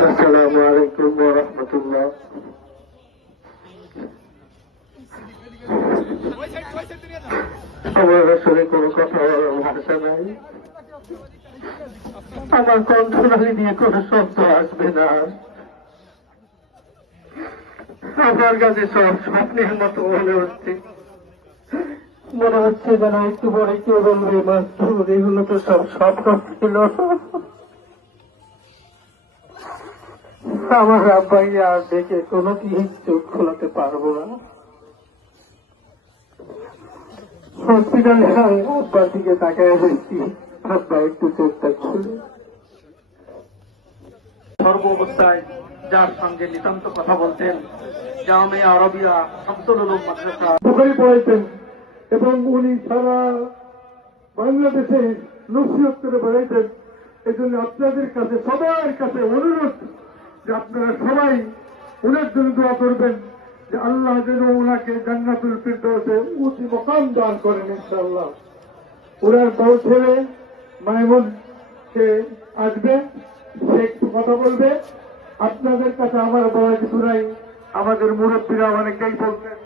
আসসালামু আলাইকুম ওয়া রাহমাতুল্লাহ। আমার আসলে কোনো কথা বলার ভাষা নাই, আমার কণ্ঠনালী দিয়ে কোনো শব্দ আসবে না। আমার কাছে সব স্বপ্নের মতো মনে হচ্ছে যেন একটু পরে কেউ বলবে মাস্টার এগুলো তো সব স্বপ্ন ছিল। আমার আব্বাইকে আর দেখে কোনো দিন চোখ খোলাতে পারবো না। হসপিটালে আব্বার দিকে তাকায় দেখছি আব্বা একটু চোখটা খুলে। সর্ব অবস্থায় যার সঙ্গে নিতান্ত কথা বলতেন, জামিয়া আরবিয়া শামসুল উলুম মাদ্রাসা বুখারী পড়াইতেন এবং উনি সারা বাংলাদেশে নসিহত করে বেড়াইতেন। এই জন্য আপনাদের কাছে সবার কাছে অনুরোধ যে আপনারা সবাই উনার জন্য দোয়া করবেন যে আল্লাহ যেন ওনাকে জান্নাতুল ফিরদৌসে উঁচু মকাম দান করেন ইনশাআল্লাহ। ওনার বউ ছেলে মাইমুন সে আসবে, সে একটু কথা বলবে। আপনাদের কাছে আমার বলা কিছু নাই, আমাদের মুরব্বীরা অনেকেই বলতেন